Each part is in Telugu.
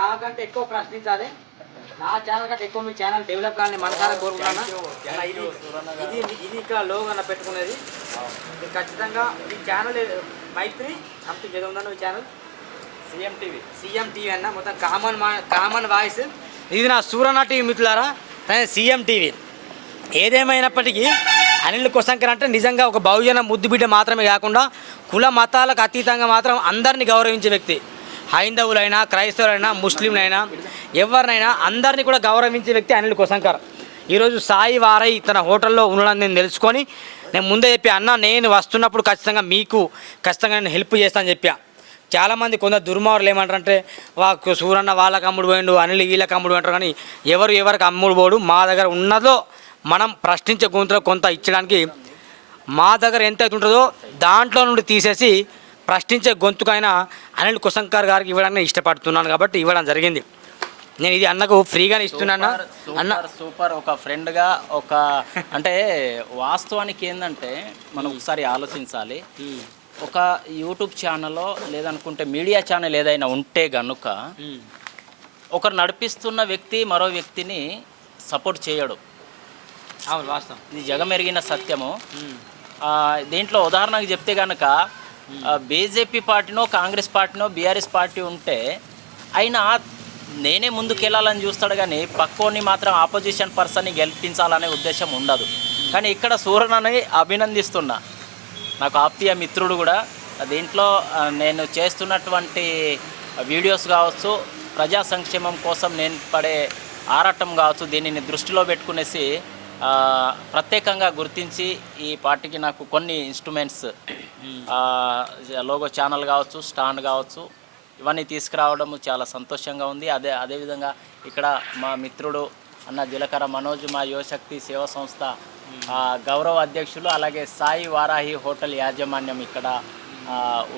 నాకంటే ఎక్కువ ప్రశ్నించాలి, నా ఛానల్ కంటే ఎక్కువ మీ ఛానల్ డెవలప్ కావాలని మనసారా కోరుకుంటున్నా. ఇది ఇక్కడ లోగో అన్న పెట్టుకునేది. మీరు ఖచ్చితంగా మీ ఛానల్ మైత్రి సంథింగ్ ఏదో ఉందన్న మీ ఛానల్ సీఎం టీవీ అన్న, మొత్తం కామన్ వాయిస్. ఇది నా సూరన్న టీవీ మిత్రులారా, సీఎం టీవీ. ఏదేమైనప్పటికీ అనిల్ కొసంకర్ అంటే నిజంగా ఒక బహుజన ముద్దుబిడ్డ మాత్రమే కాకుండా కుల మతాలకు అతీతంగా మాత్రం అందరినీ గౌరవించే వ్యక్తి. హైందవులైనా, క్రైస్తవులైనా, ముస్లింలైనా, ఎవరినైనా అందరినీ కూడా గౌరవించే వ్యక్తి అనిల్ కొసంకర్. ఈరోజు సాయి వారై తన హోటల్లో ఉండడం నేను తెలుసుకొని నేను ముందే చెప్పా, అన్న నేను వస్తున్నప్పుడు ఖచ్చితంగా నేను హెల్ప్ చేస్తానని చెప్పా. చాలామంది కొందరు దుర్మార్గులు ఏమంటారంటే సూరన్న వాళ్ళకి అమ్ముడు పోయిండు, అనిల్ వీళ్ళకి అమ్ముడు అంటారు. కానీ ఎవరికి అమ్ముడు పోడు. మా దగ్గర ఉన్నదో మనం ప్రశ్నించే గొంతులో కొంత ఇచ్చడానికి మా దగ్గర ఎంత అయితే ఉంటుందో దాంట్లో నుండి తీసేసి ప్రశ్నించే గొంతుకైనా అనిల్ కొసంకర్ గారికి ఇవ్వడానికి ఇష్టపడుతున్నాను కాబట్టి ఇవ్వడం జరిగింది. నేను ఇది అన్నకు ఫ్రీగానే ఇస్తున్నాను. అన్న సూపర్. ఒక ఫ్రెండ్గా అంటే వాస్తవానికి ఏంటంటే మనం ఒకసారి ఆలోచించాలి. ఒక యూట్యూబ్ ఛానల్లో లేదనుకుంటే మీడియా ఛానల్ ఏదైనా ఉంటే గనుక ఒకరు నడిపిస్తున్న వ్యక్తి మరో వ్యక్తిని సపోర్ట్ చేయడు. అవును, వాస్తవం. ఇది జగమెరిగిన సత్యము. దీంట్లో ఉదాహరణకు చెప్తే కనుక బీజేపీ పార్టీనో, కాంగ్రెస్ పార్టీనో, బీఆర్ఎస్ పార్టీ ఉంటే అయినా నేనే ముందుకెళ్ళాలని చూస్తాడు, కానీ పక్కోని మాత్రం ఆపోజిషన్ పర్సన్ని గెలిపించాలనే ఉద్దేశం ఉండదు. కానీ ఇక్కడ సూరన్నని అభినందిస్తున్నా, నాకు ఆప్యాయ మిత్రుడు కూడా. దీంట్లో నేను చేస్తున్నటువంటి వీడియోస్ కావచ్చు, ప్రజా సంక్షేమం కోసం నేను పడే ఆరాటం కావచ్చు, దీనిని దృష్టిలో పెట్టుకునేసి ప్రత్యేకంగా గుర్తించి ఈ పార్టీకి నాకు కొన్ని ఇన్స్ట్రుమెంట్స్, లోగో ఛానల్ కావచ్చు, స్టాండ్ కావచ్చు, ఇవన్నీ తీసుకురావడం చాలా సంతోషంగా ఉంది. అదేవిధంగా ఇక్కడ మా మిత్రుడు అన్న జిలకర మనోజ్, మా యువశక్తి సేవా సంస్థ గౌరవ అధ్యక్షులు, అలాగే సాయి వారాహి హోటల్ యాజమాన్యం ఇక్కడ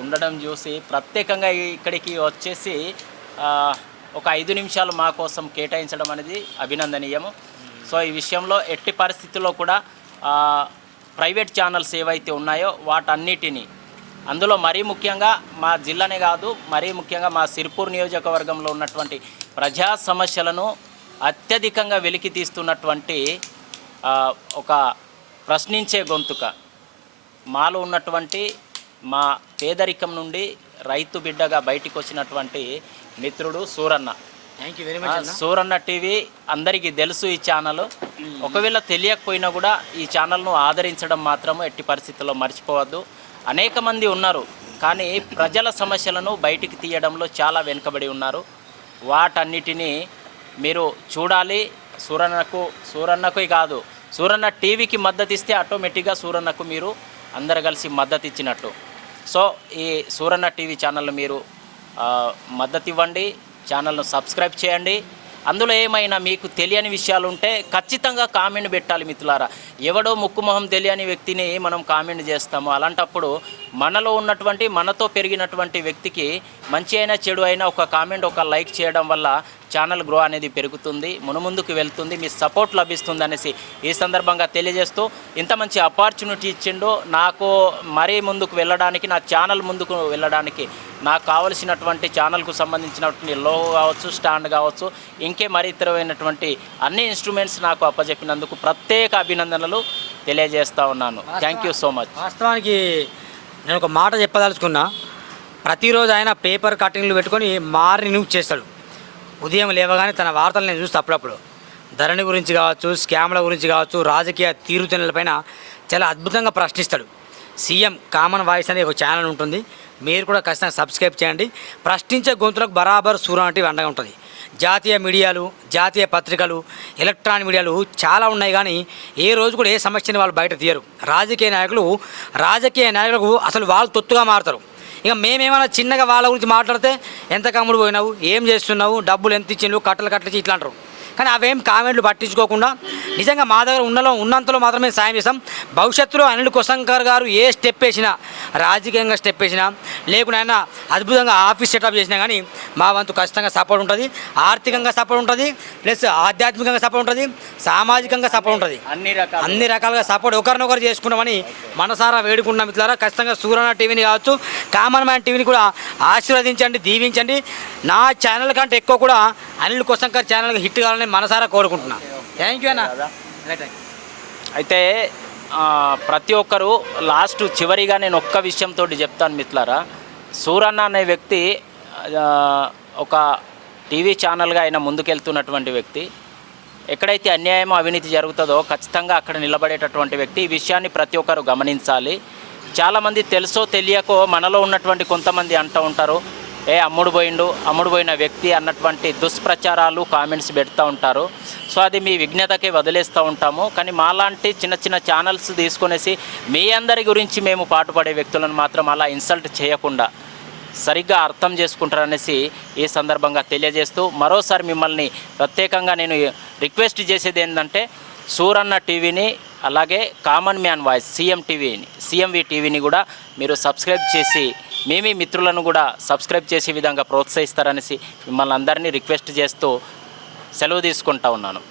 ఉండడం చూసి ప్రత్యేకంగా ఇక్కడికి వచ్చేసి ఒక 5 నిమిషాలు మా కోసం కేటాయించడం అనేది అభినందనీయము. సో ఈ విషయంలో ఎట్టి పరిస్థితుల్లో కూడా ప్రైవేట్ ఛానల్స్ ఏవైతే ఉన్నాయో వాటన్నిటినీ, అందులో మరీ ముఖ్యంగా మా జిల్లానే కాదు, మరీ ముఖ్యంగా మా సిర్పూర్ నియోజకవర్గంలో ఉన్నటువంటి ప్రజా సమస్యలను అత్యధికంగా వెలికి తీస్తున్నటువంటి ఒక ప్రశ్నించే గొంతుక, మాలో ఉన్నటువంటి మా పేదరికం నుండి రైతు బిడ్డగా బయటికి వచ్చినటువంటి మిత్రుడు Suranna. Thank you very much. Suranna TV అందరికీ తెలుసు ఈ ఛానల్. ఒకవేళ తెలియకపోయినా కూడా ఈ ఛానల్ను ఆదరించడం మాత్రము ఎట్టి పరిస్థితుల్లో మర్చిపోవద్దు. అనేక మంది ఉన్నారు, కానీ ప్రజల సమస్యలను బయటికి తీయడంలో చాలా వెనుకబడి ఉన్నారు. వాటన్నిటినీ మీరు చూడాలి. సూరన్నకు కాదు, సూరన్న టీవీకి మద్దతు ఇస్తే ఆటోమేటిక్గా సూరన్నకు మీరు అందరు కలిసి మద్దతు ఇచ్చినట్టు. సో ఈ సూరన్న టీవీ ఛానల్ మీరు మద్దతు ఇవ్వండి, ఛానల్ను సబ్స్క్రైబ్ చేయండి. అందులో ఏమైనా మీకు తెలియని విషయాలు ఉంటే ఖచ్చితంగా కామెంట్ పెట్టాలి మిత్రులారా. ఎవడో ముక్కుమొహం తెలియని వ్యక్తిని మనం కామెంట్ చేస్తాము. అలాంటప్పుడు మనలో ఉన్నటువంటి, మనతో పెరిగినటువంటి వ్యక్తికి మంచి అయినా చెడు అయినా ఒక కామెంట్, ఒక లైక్ చేయడం వల్ల ఛానల్ గ్రో అనేది పెరుగుతుంది, మునుముందుకు వెళ్తుంది, మీ సపోర్ట్ లభిస్తుంది అనేసి ఈ సందర్భంగా తెలియజేస్తూ, ఇంత మంచి ఆపర్చునిటీ ఇచ్చిండు నాకు మరీ ముందుకు వెళ్ళడానికి, నా ఛానల్ ముందుకు వెళ్ళడానికి నాకు కావలసినటువంటి ఛానల్కు సంబంధించినటువంటి లోగో కావచ్చు, స్టాండ్ కావచ్చు, ఇంకే మరి ఇతరమైనటువంటి అన్ని ఇన్స్ట్రుమెంట్స్ నాకు అప్పచెప్పినందుకు ప్రత్యేక అభినందనలు తెలియజేస్తూ ఉన్నాను. Thank you so much. వాస్తవానికి నేను ఒక మాట చెప్పదలుచుకున్నా. ప్రతిరోజు ఆయన పేపర్ కటింగ్లు పెట్టుకొని న్యూస్ చేస్తాడు. ఉదయం లేవగానే తన వార్తలు నేను చూస్తే అప్పుడప్పుడు ధరణి గురించి కావచ్చు, స్కామ్ల గురించి కావచ్చు, రాజకీయ తీరుతెన్నులపైన చాలా అద్భుతంగా ప్రశ్నిస్తాడు. సీఎం కామన్ వాయిస్ అనేది ఒక ఛానల్ ఉంటుంది, మీరు కూడా ఖచ్చితంగా సబ్స్క్రైబ్ చేయండి. ప్రశ్నించే గొంతులకు బరాబర్ సూరన్న టీవీ అండగా ఉంటుంది. జాతీయ మీడియాలు, జాతీయ పత్రికలు, ఎలక్ట్రానిక్ మీడియాలు చాలా ఉన్నాయి, కానీ ఏ రోజు కూడా ఏ సమస్యని వాళ్ళు బయట తీయరు. రాజకీయ నాయకులకు అసలు వాళ్ళు తొత్తుగా మారుతారు. ఇక మేమేమైనా చిన్నగా వాళ్ళ గురించి మాట్లాడితే ఎంత కమ్ముడు పోయినావు, ఏం చేస్తున్నావు, డబ్బులు ఎంత ఇచ్చినావు, కట్టలు ఇట్లా అంటారు. కానీ అవేం కామెంట్లు పట్టించుకోకుండా నిజంగా మా దగ్గర ఉన్నంతలో మాత్రమే సాయం చేస్తాం. భవిష్యత్తులో అనిల్ కొసంకర్ గారు ఏ స్టెప్ వేసినా, రాజకీయంగా స్టెప్ వేసినా, లేకుండా ఆయన అద్భుతంగా ఆఫీస్ సెటప్ చేసినా కానీ మా వంతు ఖచ్చితంగా సపోర్ట్ ఉంటుంది. ఆర్థికంగా సపోర్ట్ ఉంటుంది, ప్లస్ ఆధ్యాత్మికంగా సపోర్ట్ ఉంటుంది, సామాజికంగా సపోర్ట్ ఉంటుంది. అన్ని రకాలుగా సపోర్ట్ ఒకరినొకరు చేసుకున్నామని మనసారా వేడుకున్నాం. మిత్రులారా, ఖచ్చితంగా సూరన్న టీవీని కావచ్చు, కామన్ మ్యాన్ టీవీని కూడా ఆశీర్వదించండి, దీవించండి. నా ఛానల్ కంటే ఎక్కువ కూడా అనిల్ కొసంకర్ ఛానల్కి హిట్ కావాలని మనసారా కోరుకుంటున్నా. థ్యాంక్ యూ అన్న. అయితే ప్రతి ఒక్కరు లాస్ట్ చివరిగా నేను ఒక్క విషయంతో చెప్తాను మిత్రులారా. సూరన్న అనే వ్యక్తి ఒక టీవీ ఛానల్గా ఆయన ముందుకెళ్తున్నటువంటి వ్యక్తి. ఎక్కడైతే అన్యాయం అవినీతి జరుగుతుందో ఖచ్చితంగా అక్కడ నిలబడేటటువంటి వ్యక్తి. ఈ విషయాన్ని ప్రతి ఒక్కరు గమనించాలి. చాలామంది తెలుసో తెలియకో మనలో ఉన్నటువంటి కొంతమంది అంటూ ఉంటారు, అమ్ముడు పోయిన వ్యక్తి అన్నటువంటి దుష్ప్రచారాలు కామెంట్స్ పెడతా ఉంటారు. సో అది మీ విజ్ఞతకే వదిలేస్తూ ఉంటాము. కానీ మాలాంటి చిన్న చిన్న ఛానల్స్ తీసుకునేసి మీ అందరి గురించి మేము పాటుపడే వ్యక్తులను మాత్రం అలా ఇన్సల్ట్ చేయకుండా సరిగ్గా అర్థం చేసుకుంటారనేసి ఈ సందర్భంగా తెలియజేస్తూ మరోసారి మిమ్మల్ని ప్రత్యేకంగా నేను రిక్వెస్ట్ చేసేది ఏంటంటే, సూరన్న టీవీని అలాగే కామన్ మ్యాన్ వాయిస్ సిఎంవి టీవీని కూడా మీరు సబ్స్క్రైబ్ చేసి మీ మిత్రులను కూడా సబ్స్క్రైబ్ చేసే విధంగా ప్రోత్సహిస్తారనేసి మిమ్మల్ని అందరినీ రిక్వెస్ట్ చేస్తూ సెలవు తీసుకుంటా ఉన్నాను.